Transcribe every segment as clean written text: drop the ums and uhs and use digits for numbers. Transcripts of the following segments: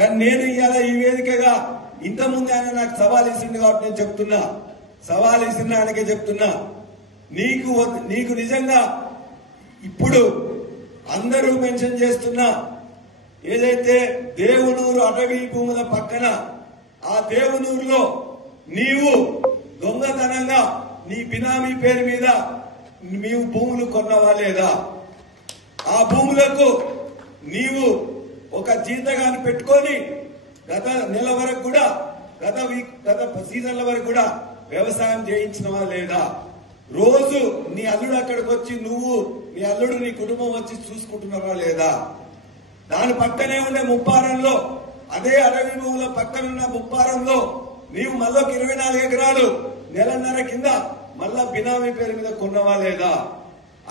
కానీ నేను ఇవాళ ఈ వేదికగా ఇంతకుముందు ఆయన నాకు సవాల్ ఇచ్చింది కాబట్టి నేను చెప్తున్నా, సవాల్ ఇచ్చిన ఆయనకే చెప్తున్నా, నీకు నిజంగా ఇప్పుడు అందరూ మెన్షన్ చేస్తున్నా ఏదైతే దేవునూరు అటవీ భూముల పక్కన ఆ దేవునూరులో నీవు దొంగతనంగా నీ బినామీ పేరు మీద నీవు భూములు కొన్నవా లేదా? ఆ భూములకు నీవు ఒక జీతగాన్ని పెట్టుకొని గత నెల వరకు కూడా గత సీజన్ల వరకు కూడా వ్యవసాయం చేయించినవా లేదా? రోజు నీ అల్లుడు అక్కడికి వచ్చి నువ్వు నీ అల్లుడు నీ కుటుంబం వచ్చి చూసుకుంటున్నావా లేదా? దాని పక్కనే ఉండే ముప్పారంలో అదే అటవీ భూముల పక్కనున్న ముప్పారంలో నీవు మళ్ళీ 24 ఎకరాలు నెలన్నర కింద మళ్ళా బినామీ పేరు మీద కొన్నవా లేదా?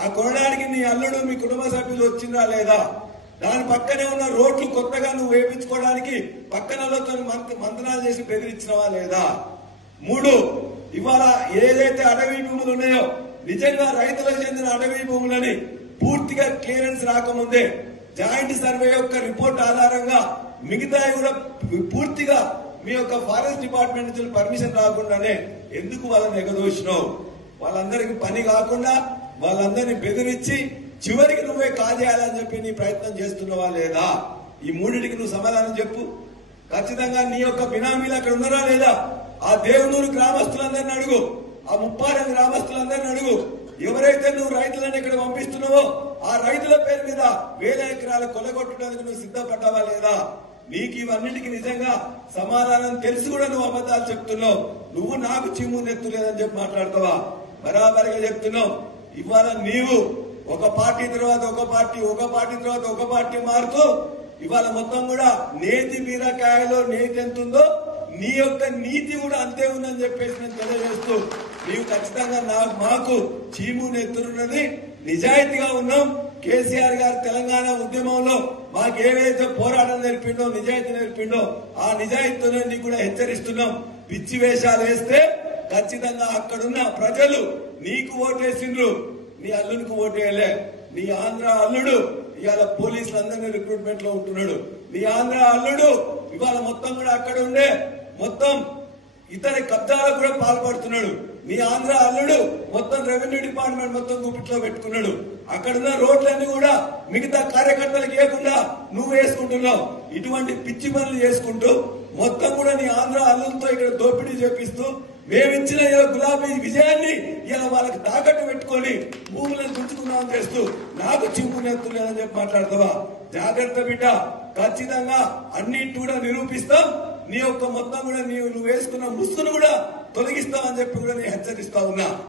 ఆ కొనడానికి నీ అల్లుడు మీ కుటుంబ సభ్యులు వచ్చిందా లేదా? దాని పక్కనే ఉన్న రోడ్లు కొత్తగా నువ్వు వేయించుకోవడానికి పక్కనలతో మంతనాలు చేసి బెదిరించినవా లేదా? 3, ఇవాళ ఏదైతే అటవీ భూములు ఉన్నాయో నిజంగా రైతులకు చెందిన అటవీ భూములని పూర్తిగా క్లియరెన్స్ రాకముందే జాయింట్ సర్వే యొక్క రిపోర్ట్ ఆధారంగా మిగతా కూడా పూర్తిగా మీ యొక్క ఫారెస్ట్ డిపార్ట్మెంట్ నుంచి పర్మిషన్ రాకుండానే ఎందుకు వాళ్ళని ఎగదోసినావు? వాళ్ళందరికీ పని కాకుండా వాళ్ళందరినీ బెదిరించి చివరికి నువ్వే కాజేయాలని చెప్పి నీ ప్రయత్నం చేస్తున్నావా లేదా? ఈ మూడింటికి నువ్వు సమాధానం చెప్పు. ఖచ్చితంగా నీ యొక్క బినామీలు అక్కడ ఉన్నారా లేదా? ఆ దేవునూరు గ్రామస్తులందరినీ అడుగు, ఆ ముప్పారం గ్రామస్తులందరినీ అడుగు. ఎవరైతే నువ్వు రైతులను ఇక్కడ పంపిస్తున్నావో ఆ రైతుల పేరు మీద 1000 ఎకరాలు కొలగొట్టడానికి నువ్వు సిద్ధపడ్డావా లేదా? నీకు ఇవన్నిటికీ నిజంగా సమాధానం తెలిసి కూడా నువ్వు అబద్ధాలు చెప్తున్నావు. నువ్వు నాకు చిమ్ము నెత్తు లేదని చెప్పి మాట్లాడతావా? బరాబరిగా చెప్తున్నావు. ఇవాళ నీవు ఒక పార్టీ తర్వాత ఒక పార్టీ, ఒక పార్టీ తర్వాత ఒక పార్టీ మారుతూ ఇవాళ మొత్తం కూడా నేతి బీరకాయలో నేతి ఎంత ఉందో నీ యొక్క నీతి కూడా అంతే ఉందని చెప్పేసి నేను తెలియజేస్తూ, నీవు ఖచ్చితంగా మాకు చీము నెత్తున్నది, నిజాయితీగా ఉన్నాం. కేసీఆర్ గారు తెలంగాణ ఉద్యమంలో మాకేవైతే పోరాటం నేర్పిండో, నిజాయితీ నేర్పిండో ఆ నిజాయితీతోనే నీకు కూడా హెచ్చరిస్తున్నాం. పిచ్చి వేషాలు వేస్తే ఖచ్చితంగా అక్కడున్న ప్రజలు నీకు ఓటేసిండ్రు, నీ అల్లునికి ఓటేయలే. నీ ఆంధ్ర అల్లుడు ఇవాళ పోలీసులందరినీ రిక్రూట్మెంట్ లో ఉంటున్నాడు. నీ ఆంధ్ర అల్లుడు ఇవాళ మొత్తం కూడా అక్కడ ఉండే మొత్తం ఇతర కబ్జాలకు కూడా పాల్పడుతున్నాడు. నీ ఆంధ్ర అల్లుడు మొత్తం రెవెన్యూ డిపార్ట్మెంట్ మొత్తం గుప్పిట్లో పెట్టుకున్నాడు. అక్కడున్న రోడ్లన్నీ కూడా మిగతా కార్యకర్తలకు ఇవ్వకుండా నువ్వు వేసుకుంటున్నావు. ఇటువంటి పిచ్చి పనులు చేసుకుంటూ మొత్తం కూడా నీ ఆంధ్ర అల్లులతో ఇక్కడ దోపిడీ చేపిస్తూ మేమిచ్చిన గులాబీ విజయాన్ని ఇలా వాళ్ళకి తాకట్టు పెట్టుకొని భూములను గుంజుకున్నామని చేస్తూ నాకు చింపు నెత్తులేదని చెప్పి మాట్లాడతావా? జాగ్రత్త బిడ్డ, ఖచ్చితంగా అన్నింటి కూడా నిరూపిస్తాం. నీ యొక్క మొత్తం కూడా నువ్వు వేసుకున్న ముసుగును కూడా తొలగిస్తామని చెప్పి కూడా నేను హెచ్చరిస్తా ఉన్నా.